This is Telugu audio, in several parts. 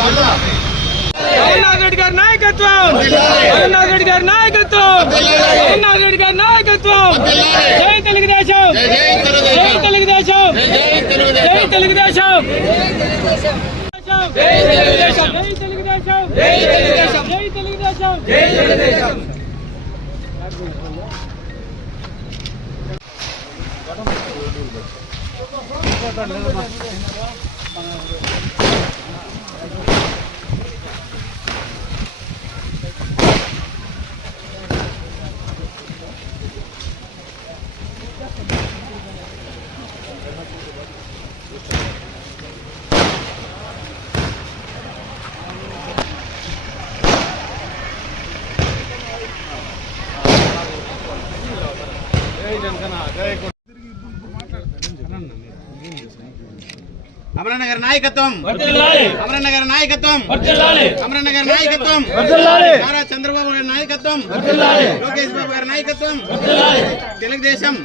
అమర్నాథ్ రెడ్డి గారి నాయకత్వం, అమర్నాథ్ రెడ్డి గారి నాయకత్వం, అమర్నాథ్ రెడ్డి గారి నాయకత్వం. జై తెలుగుదేశం, జై తెలుగుదేశం, జై తెలుగుదేశం, జై తెలుగుదేశం, జై తెలుగుదేశం, జై తెలుగుదేశం, జై తెలుగుదేశం, జై తెలుగుదేశం. అమరన్న గారి నాయకత్వం, అమరన్న గారి నాయకత్వం, అమరన్న గారి నాయకత్వం, నారా చంద్రబాబు గారి నాయకత్వం, లోకేష్ బాబు గారి నాయకత్వం, తెలుగుదేశం.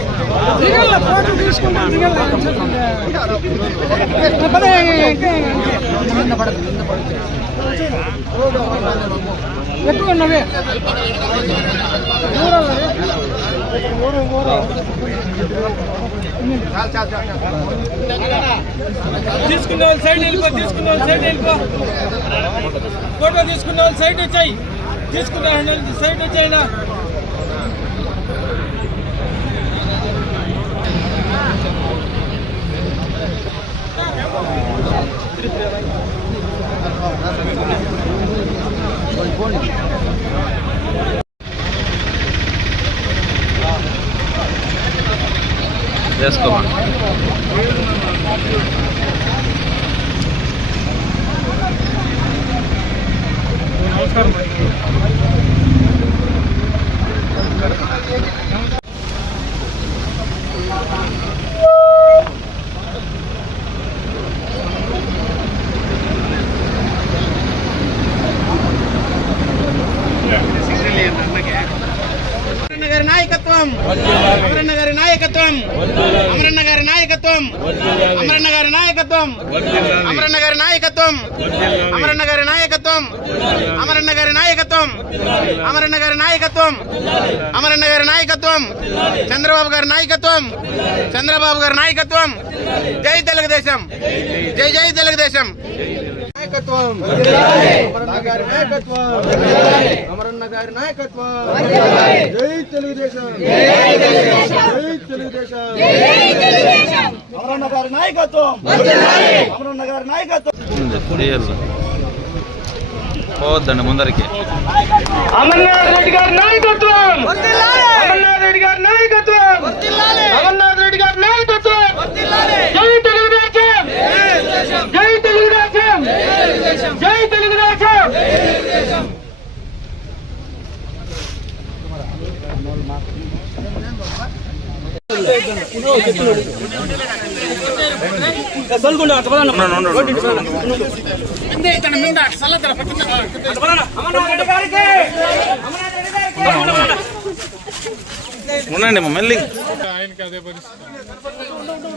ఫోటో తీసుకుంటాం. ఎక్కువన్నవే తీసుకున్న వాళ్ళు సైడ్ వెళ్ళిపో, తీసుకున్న వాళ్ళు సైడ్ వెళ్ళిపో. ఫోటో తీసుకున్న వాళ్ళు సైడ్ వచ్చాయి, తీసుకున్న సైడ్ వచ్చాయినా. చేసుకోమా నాయకత్వం, అమరన్న గారి నాయకత్వం, అమరన్న గారి నాయకత్వం, అమరన్న గారి నాయకత్వం, అమరన్న గారి నాయకత్వం, అమరన్న గారి నాయకత్వం, అమరన్న గారి నాయకత్వం, అమరన్న గారి నాయకత్వం, అమరన్న గారి నాయకత్వం, చంద్రబాబు గారి నాయకత్వం, చంద్రబాబు గారి నాయకత్వం. జై తెలుగుదేశం, జై జై తెలుగుదేశం. నాయకత్వం, అమరన్న గారి నాయకత్వం, అమరన్న గారి నాయకత్వం. జై తెలుగుదేశం, జై తెలుగుదేశం, అమరన్న గారి నాయకత్వం, అమరన్న గారి నాయకత్వం. పోవద్దండి ముందరికి. అమర్నాథ్ రెడ్డి గారి నాయకత్వం, అమర్నాథ్ రెడ్డి గారి నాయకత్వం, అమర్నాథ్ రెడ్డి గారి నాయకత్వం. జై తెలుగుదేశం, జై తెలుగుదేశం, జై తెలుగుదేశం. ఉండండి మళ్ళీ ఆయనకి అదే పరిస్థితి.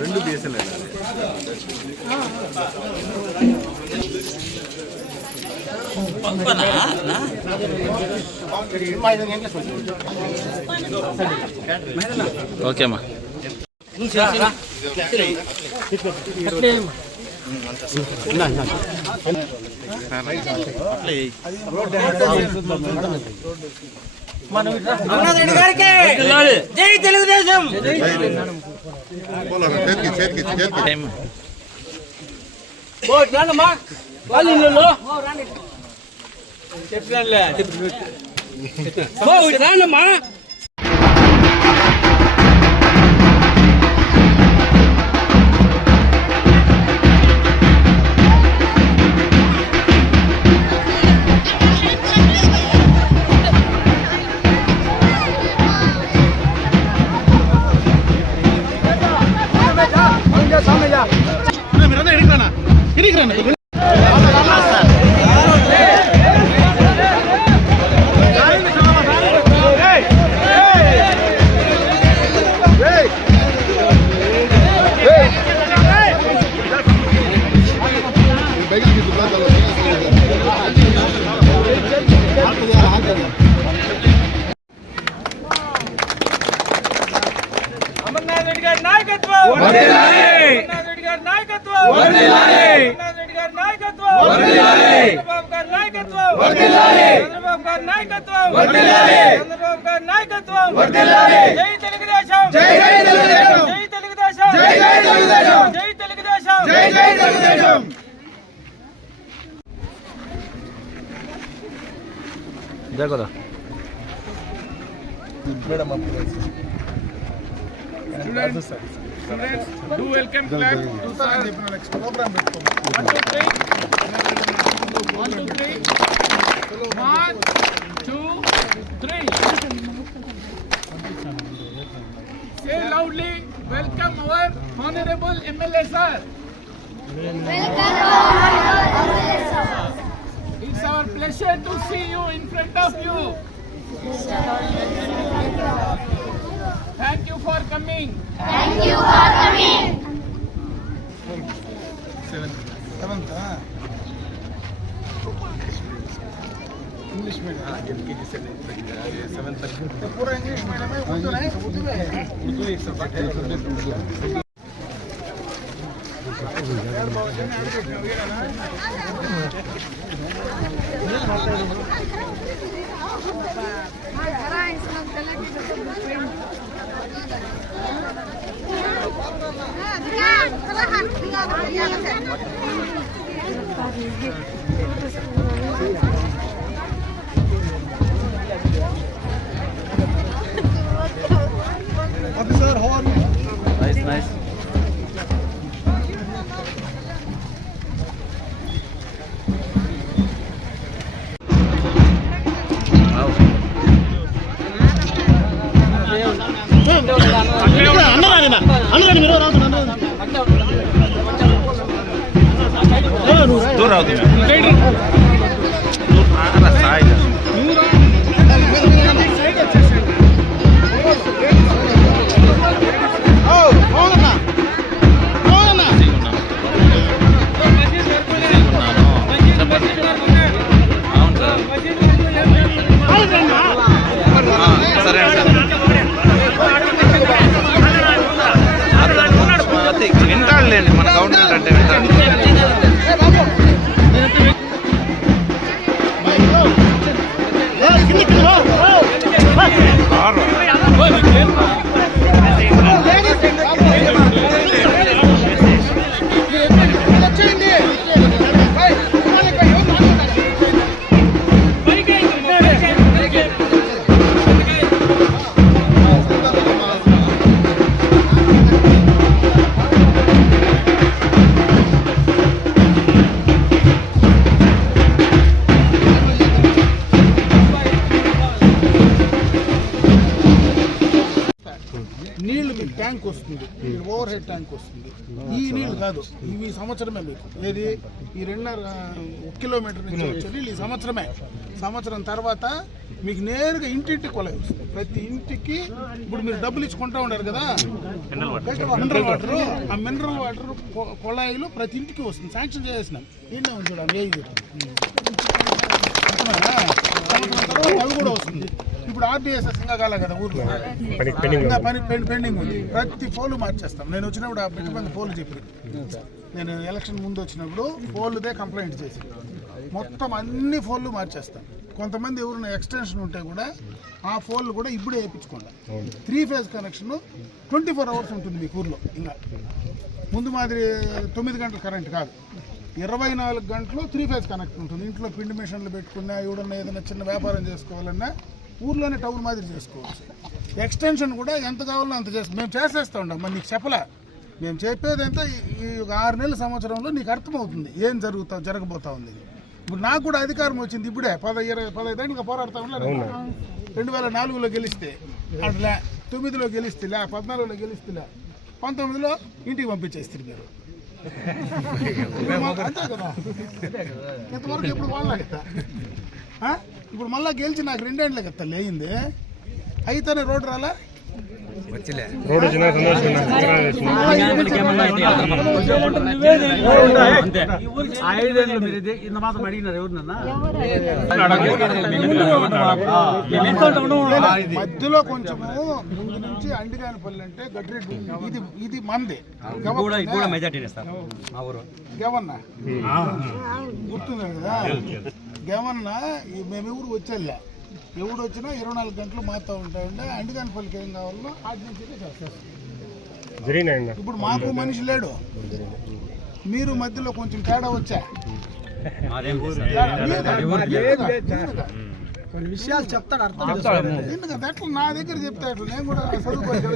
రెండు బీఎస్ఎల్ ఓకే అమ్మా. జై తెలుగుదేశం. రానమ్మా. అమర్నాథ్ రెడ్డి గారి నాయకత్వం. అమర్నాథ్ రెడ్డి గారి నాయకత్వం. అమర్నాథ్ రెడ్డి గారి నాయకత్వం. చంద్రబాబు గారి నాయకత్వం. చంద్రబాబు గారి నాయకత్వం. చంద్రబాబు గారి నాయకత్వం. జై తెలుగుదేశం. జై తెలుగుదేశం. జై తెలుగుదేశం. జై తెలుగుదేశం. జై తెలుగుదేశం. జై తెలుగుదేశం. జై కదా Do welcome clap. 1 2 3. 1 2 3. 1 2 3. Say loudly, welcome our honorable MLA sir. It's our pleasure to see you in front of you. Thank you for coming. Thank you for coming. English medium LKG से 7th तक पूरा इंग्लिश मीडियम है. उर्दू नहीं, उर्दू एक सब्जेक्ट है. Officer, how are you? Nice nice దూరం అవుతుంది సాయి సరే వింటాడులేండి మన గవర్నమెంట్ అంటే వింటాడు. నీళ్లు మీకు ట్యాంక్ వస్తుంది, ఓవర్ హెడ్ ట్యాంక్ వస్తుంది. ఈ నీళ్లు కాదు, ఇవి సంవత్సరమే మీకు. ఏది ఈ 2.5 కిలోమీటర్ నుంచి వచ్చే నీళ్ళు ఈ సంవత్సరమే. సంవత్సరం తర్వాత మీకు నేరుగా ఇంటింటికి కొలాయి వస్తుంది. ప్రతి ఇంటికి ఇప్పుడు మీరు డబ్బులు ఇచ్చుకుంటూ ఉన్నారు కదా మినరల్ వాటర్, ఆ మినరల్ వాటర్ కొళాయిలు ప్రతి ఇంటికి వస్తుంది. శాంక్షన్ చేసినాం. ఏంటో చూడండి, సంవత్సరం తర్వాత అవి కూడా వస్తుంది. ఇప్పుడు ఆర్డీఎస్ఎస్ ఇంకా కాలే కదా ఊర్లో, ఇంకా పని పెండింగ్ ఉంది. ప్రతి పోలు మార్చేస్తాం. నేను వచ్చినప్పుడు ఆ పెట్టి మంది పోలు చెప్పి, నేను ఎలక్షన్ ముందు వచ్చినప్పుడు పోలుదే కంప్లైంట్ చేసి మొత్తం అన్ని ఫోన్లు మార్చేస్తాను. కొంతమంది ఎవరైనా ఎక్స్టెన్షన్ ఉంటే కూడా ఆ ఫోన్లు కూడా ఇప్పుడే వేయించుకోండి. 3 ఫేజ్ కనెక్షన్ 24 అవర్స్ ఉంటుంది మీకు ఊర్లో. ఇంకా ముందు మాదిరి 9 గంటల కరెంట్ కాదు, 24 గంటలు 3 ఫేజ్ కనెక్ట్ ఉంటుంది. ఇంట్లో పిండి మిషన్లు పెట్టుకున్నా, ఎవడన్నా ఏదైనా చిన్న వ్యాపారం చేసుకోవాలన్నా ఊర్లోనే టౌన్ మాదిరి చేసుకోవచ్చు. ఎక్స్టెన్షన్ కూడా ఎంత కావాలో అంత చేస్తాం. మేము చేసేస్తూ ఉంటాం. మరి నీకు చెప్పలే, మేము చెప్పేదంతా ఈ 6 నెలల సంవత్సరంలో నీకు అర్థమవుతుంది ఏం జరగబోతా ఉంది. ఇప్పుడు నాకు కూడా అధికారం వచ్చింది ఇప్పుడే, 15 ఏళ్ళుగా పోరాడుతూ ఉన్నారు. 2004లో గెలిస్తే అట్లా, 9లో గెలిస్తేలే, 14లో గెలిస్తేలే, 19లో ఇంటికి పంపించేస్తారు మీరు. అంతే కదా, ఇంతవరకు ఎప్పుడు వాళ్ళ కదా. ఇప్పుడు మళ్ళీ గెలిచి నాకు 2 ఏళ్ళే కదా లేయింది. అయితేనే రోడ్డు రాలా, మధ్యలో కొంచెము ముందు నుంచి అండిగానిపల్లి అంటే గడ్రెడ్డి, ఇది మంది గవన్న గుర్తుంది కదా. గవన్న మేమెవరు వచ్చేళ్ళా, ఎవడు వచ్చినా 24 గంటలు మారుతూ ఉంటాయండి. అండిగానిపల్లికి ఏం కావాలో ఆటి నుంచి చేస్తారు. ఇప్పుడు మాకు మనిషి లేడు, మీరు మధ్యలో కొంచెం తేడా వచ్చా కొన్ని విషయాలు చెప్తాడు అర్థం. ఎందుకంటే అట్లా నా దగ్గర చెప్తా, అట్లా నేను కూడా చదువుకోవచ్చు.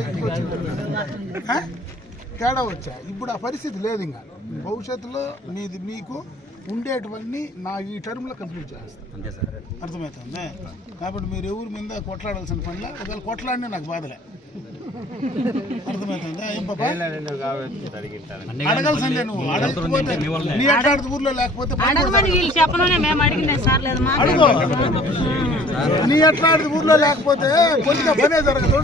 తేడా వచ్చా, ఇప్పుడు ఆ పరిస్థితి లేదు. ఇంకా భవిష్యత్తులో మీకు ఉండేటివన్నీ నా ఈ టర్మ్లో కంప్లీట్ చేస్తాను. అర్థమవుతుంది. కాబట్టి మీరు ఎవరి మీద కొట్లాడాల్సిన పనిలా, ఒకవేళ కొట్లాడినా నాకు బాధలే. అర్థమవుతుందా? ఏం పాప అడగాల్సిందే, నువ్వు అడగకపోతే నీ అట్లాంటి ఊర్లో లేకపోతే అడుగు. నీ అట్లాంటి ఊర్లో లేకపోతే కొద్దిగా పనే జరగదు.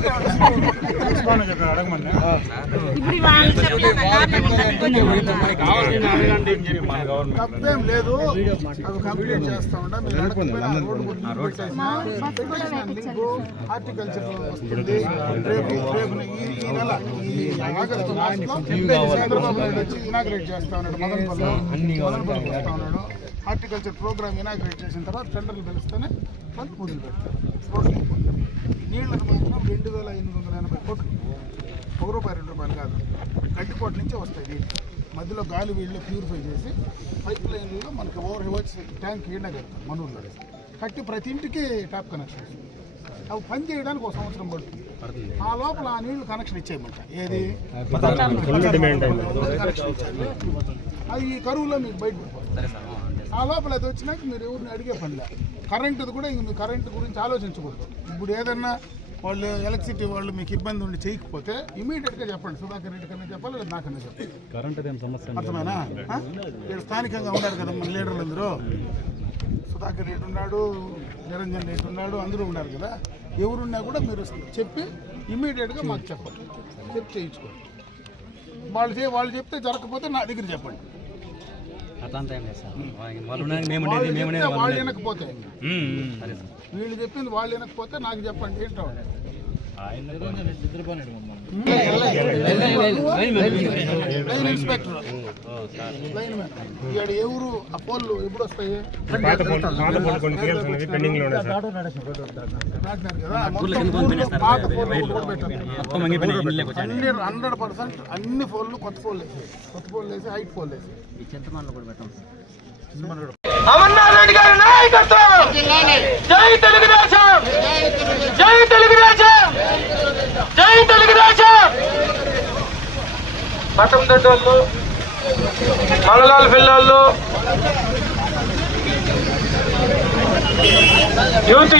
తప్పేం లేదు, అవి కంప్లీట్ చేస్తా ఉంటా. హార్టికల్చర్ వస్తుంది రేపు ఈ నెల ఆగస్టు మాసంలో చంద్రబాబు నాయుడు వచ్చి ఇనాగ్రేట్ చేస్తా ఉన్నాడు. మదనపల్లి వస్తా ఉన్నాడు. హార్టికల్చర్ ప్రోగ్రామ్ ఇనాగ్రేట్ చేసిన తర్వాత టెండర్లు పిలుస్తేనే పని మొదలు పెడతారు. స్పోర్ట్స్ నీళ్లకు మాత్రం 2,880 కోట్లు, ₹1, ₹2 కాదు. గడ్డిపోటు నుంచే వస్తాయి నీళ్ళు. మధ్యలో గాలి వీళ్ళు ప్యూరిఫై చేసి పైప్ లైన్లో మనకి ఓవర్ వచ్చి ట్యాంక్ ఈడ కడతాం మన ఊళ్ళో. కట్టి ప్రతి ఇంటికి ట్యాప్ కనెక్షన్. అవి పని చేయడానికి 1 సంవత్సరం పడుతుంది. ఆ లోపల ఆ నీళ్లు కనెక్షన్ ఇచ్చేయమంట. ఏది కనెక్షన్ ఇచ్చారు, అది ఈ కరువులో మీకు బయట పడిపోతుంది. ఆ లోపల అది వచ్చినాక మీరు ఎవరిని అడిగే పనిలే. కరెంటుది కూడా ఇంక మీరు కరెంటు గురించి ఆలోచించకూడదు. ఇప్పుడు ఏదన్నా వాళ్ళు ఎలక్ట్రిసిటీ వాళ్ళు మీకు ఇబ్బంది ఉండి చేయకపోతే ఇమీడియట్గా చెప్పండి. సుధాకర్ రెడ్డి కన్నా చెప్పాలి, లేదా నాకన్నా చెప్పాలి. అర్థమైనా? ఇక్కడ స్థానికంగా ఉన్నారు కదా మన లీడర్లు అందరూ. సుధాకర్ రెడ్డి ఉన్నాడు, నిరంజన్ రెడ్డి ఉన్నాడు, అందరూ ఉన్నారు కదా. ఎవరున్నా కూడా మీరు చెప్పి ఇమీడియట్గా మాకు చెప్పండి, చెప్పి చేయించుకోండి. వాళ్ళు చెప్తే జరగకపోతే నా దగ్గర చెప్పండి. వాళ్ళు వినకపోతే, వీళ్ళు చెప్పింది వాళ్ళు వినకపోతే నాకు చెప్పండి. ఏంటో ఇన్స్పెక్టర్ లైన్ మ్యాన్ ఇక్కడ ఎవరు ఆ పోల్లు ఎప్పుడు వస్తాయి? 100% అన్ని ఫోన్లు కొత్త ఫోన్లు వేసి హైట్ ఫోన్లు వేసి అమర్నాథ్ రెడ్డి గారి నాయకత్వం. జై తెలుగుదేశం, జై తెలుగుదేశం, జై తెలుగుదేశం. పట్టం దొడ్డోళ్ళు, మంగళాల పిల్లలు, యూత్